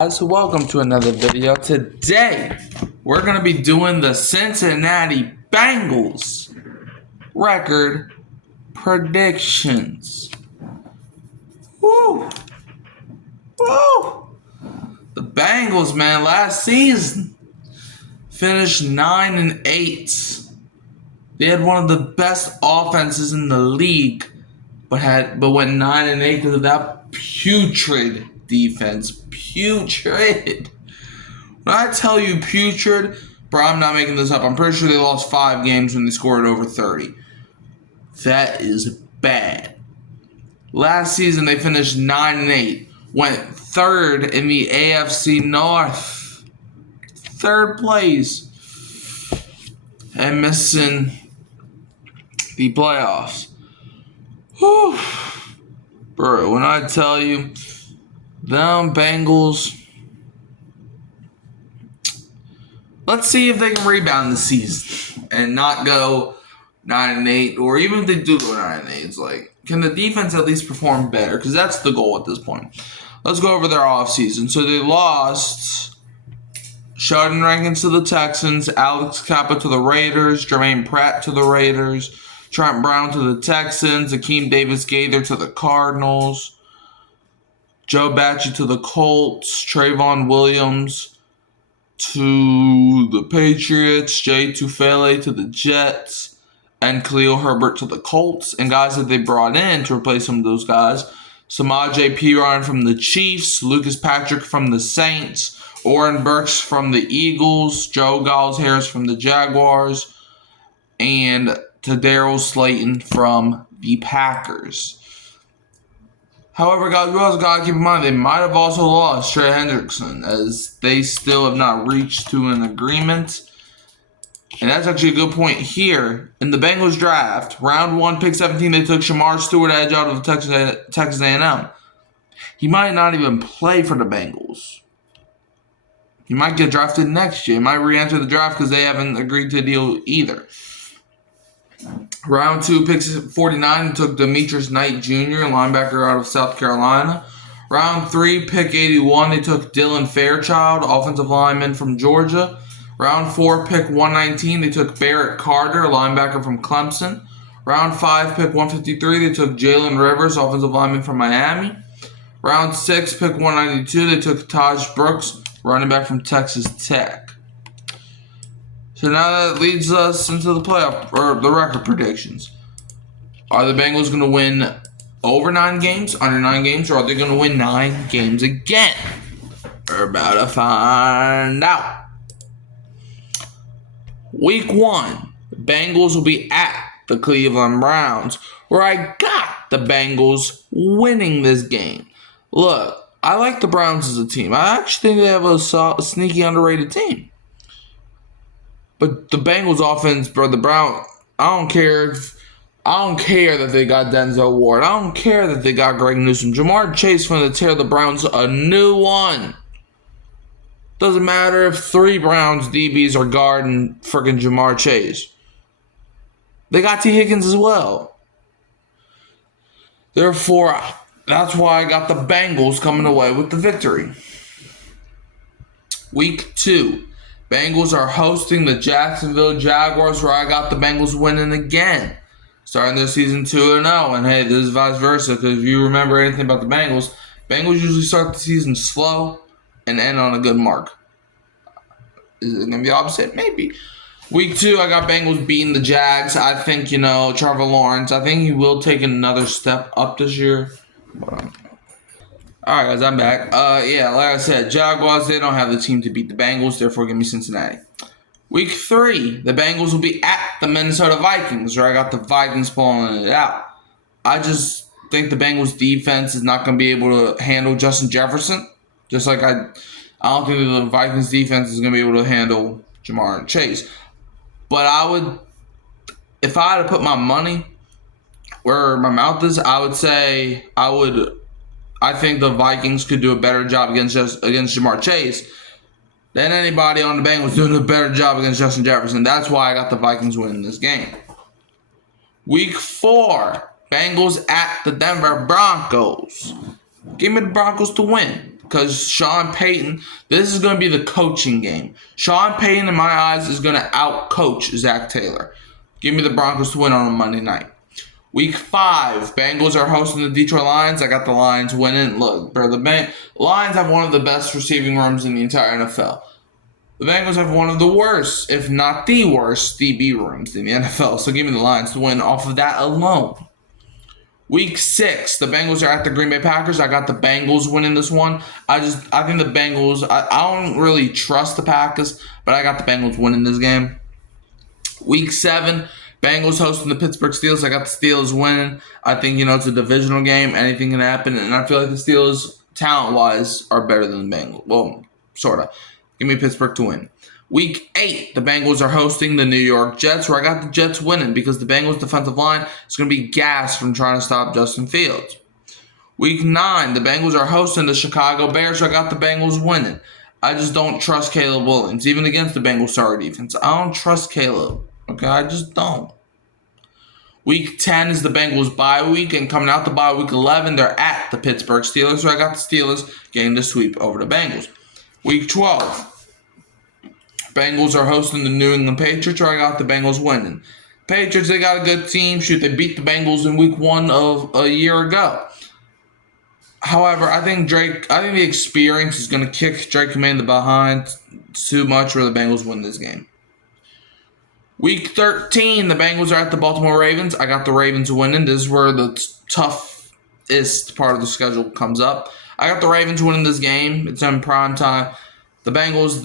Guys, welcome to another video. Today, we're going to be doing the Cincinnati Bengals record predictions. Woo! Woo! The Bengals, man, last season finished 9-8. They had one of the best offenses in the league, but went 9-8 because of that putrid defense. Putrid. When I tell you putrid, bro, I'm not making this up. I'm pretty sure they lost 5 games when they scored over 30. That is bad. Last season they finished 9-8, went third in the AFC North, third place, and missing the playoffs. Whew. Bro, when I tell you, them Bengals, let's see if they can rebound this season and not go 9-8, or even if they do go 9-8, it's like, can the defense at least perform better? Because that's the goal at this point. Let's go over their offseason. So they lost Sheldon Rankins to the Texans, Alex Kappa to the Raiders, Jermaine Pratt to the Raiders, Trent Brown to the Texans, Akeem Davis-Gaither to the Cardinals, Joe Bacci to the Colts, Trayvon Williams to the Patriots, Jay Tufele to the Jets, and Khalil Herbert to the Colts. And guys that they brought in to replace some of those guys: Samaje Perine from the Chiefs, Lucas Patrick from the Saints, Oren Burks from the Eagles, Joe Giles-Harris from the Jaguars, and Tadarius Slayton from the Packers. However, guys, we also got to keep in mind they might have also lost Trey Hendrickson, as they still have not reached to an agreement. And that's actually a good point here. In the Bengals draft, round 1, pick 17, they took Shamar Stewart edge out of Texas A&M. He might not even play for the Bengals. He might get drafted next year. He might re-enter the draft because they haven't agreed to a deal either. Round 2, pick 49, took Demetrius Knight Jr., linebacker out of South Carolina. Round 3, pick 81, they took Dylan Fairchild, offensive lineman from Georgia. Round 4, pick 119, they took Barrett Carter, linebacker from Clemson. Round 5, pick 153, they took Jalen Rivers, offensive lineman from Miami. Round 6, pick 192, they took Taj Brooks, running back from Texas Tech. So now that leads us into the playoff, or the record predictions. Are the Bengals going to win over 9 games, under 9 games, or are they going to win 9 games again? We're about to find out. Week 1, the Bengals will be at the Cleveland Browns, where I got the Bengals winning this game. Look, I like the Browns as a team. I actually think they have a sneaky underrated team. But the Bengals offense, bro, the Browns, I don't care that they got Denzel Ward. I don't care that they got Greg Newsome. Jamar Chase going to tear the Browns a new one. Doesn't matter if 3 Browns DBs are guarding freaking Jamar Chase. They got T. Higgins as well. Therefore, that's why I got the Bengals coming away with the victory. Week 2. Bengals are hosting the Jacksonville Jaguars, where I got the Bengals winning again. Starting their season 2-0. And hey, this is vice versa, because if you remember anything about the Bengals usually start the season slow and end on a good mark. Is it going to be opposite? Maybe. Week 2, I got Bengals beating the Jags. I think, Trevor Lawrence, I think he will take another step up this year. Alright, guys, I'm back. Like I said, Jaguars, they don't have the team to beat the Bengals, therefore give me Cincinnati. Week 3, the Bengals will be at the Minnesota Vikings, where I got the Vikings pulling it out. I just think the Bengals defense is not going to be able to handle Justin Jefferson. Just like I don't think the Vikings defense is going to be able to handle Jamar Chase. But if I had to put my money where my mouth is, I would say I think the Vikings could do a better job against Jamar Chase than anybody on the Bengals doing a better job against Justin Jefferson. That's why I got the Vikings winning this game. Week 4, Bengals at the Denver Broncos. Give me the Broncos to win. Because Sean Payton, this is going to be the coaching game. Sean Payton, in my eyes, is going to out-coach Zach Taylor. Give me the Broncos to win on a Monday night. Week 5, Bengals are hosting the Detroit Lions. I got the Lions winning. Look, bro, the Lions have one of the best receiving rooms in the entire NFL. The Bengals have one of the worst, if not the worst, DB rooms in the NFL. So give me the Lions to win off of that alone. Week 6, the Bengals are at the Green Bay Packers. I got the Bengals winning this one. I think the Bengals, I don't really trust the Packers, but I got the Bengals winning this game. Week 7, Bengals hosting the Pittsburgh Steelers. I got the Steelers winning. I think, it's a divisional game. Anything can happen. And I feel like the Steelers, talent-wise, are better than the Bengals. Well, sort of. Give me Pittsburgh to win. Week 8, the Bengals are hosting the New York Jets, where I got the Jets winning because the Bengals' defensive line is going to be gassed from trying to stop Justin Fields. Week 9, the Bengals are hosting the Chicago Bears, where I got the Bengals winning. I just don't trust Caleb Williams, even against the Bengals' star defense. I don't trust Caleb. Okay, I just don't. Week 10 is the Bengals' bye week, and coming out the bye week 11, they're at the Pittsburgh Steelers, so I got the Steelers getting the sweep over the Bengals. Week 12, Bengals are hosting the New England Patriots, where I got the Bengals winning. Patriots, they got a good team. Shoot, they beat the Bengals in week 1 of a year ago. However, I think the experience is going to kick Drake in the behind too much where the Bengals win this game. Week 13, the Bengals are at the Baltimore Ravens. I got the Ravens winning. This is where the toughest part of the schedule comes up. I got the Ravens winning this game. It's in prime time. The Bengals,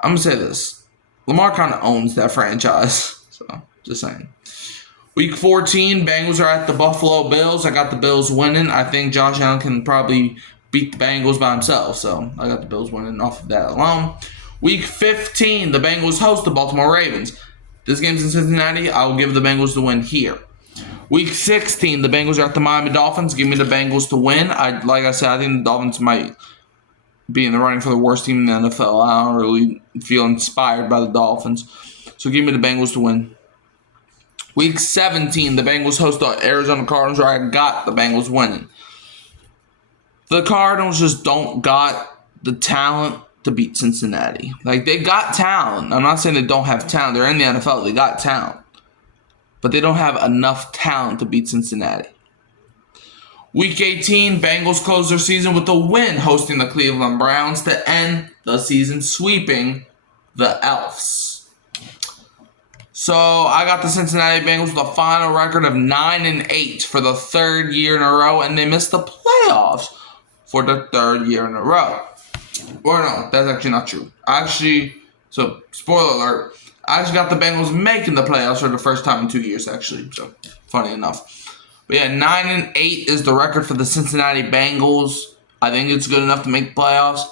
I'm going to say this. Lamar kind of owns that franchise. So, just saying. Week 14, Bengals are at the Buffalo Bills. I got the Bills winning. I think Josh Allen can probably beat the Bengals by himself. So, I got the Bills winning off of that alone. Week 15, the Bengals host the Baltimore Ravens. This game's in Cincinnati. I will give the Bengals the win here. Week 16, the Bengals are at the Miami Dolphins. Give me the Bengals to win. Like I said, I think the Dolphins might be in the running for the worst team in the NFL. I don't really feel inspired by the Dolphins. So give me the Bengals to win. Week 17, the Bengals host the Arizona Cardinals, where I got the Bengals winning. The Cardinals just don't got the talent to beat Cincinnati. Like, they got talent. I'm not saying they don't have talent. They're in the NFL. They got talent. But they don't have enough talent to beat Cincinnati. Week 18, Bengals close their season with a win, hosting the Cleveland Browns to end the season, sweeping the Elves. So I got the Cincinnati Bengals with a final record of 9-8 for the 3rd year in a row, and they missed the playoffs for the 3rd year in a row. Or no, that's actually not true. So spoiler alert, I actually got the Bengals making the playoffs for the first time in 2 years, actually. So, funny enough. But yeah, 9-8 is the record for the Cincinnati Bengals. I think it's good enough to make the playoffs.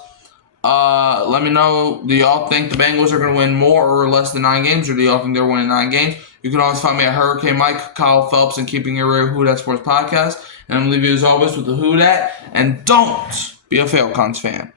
Let me know, do y'all think the Bengals are going to win more or less than 9 games, or do y'all think they're winning 9 games? You can always find me at Hurricane Mike, Kyle Phelps, and Keeping It Real Who Dat Sports Podcast. And I'm going to leave you as always with the Who Dat. And don't be a Falcons fan.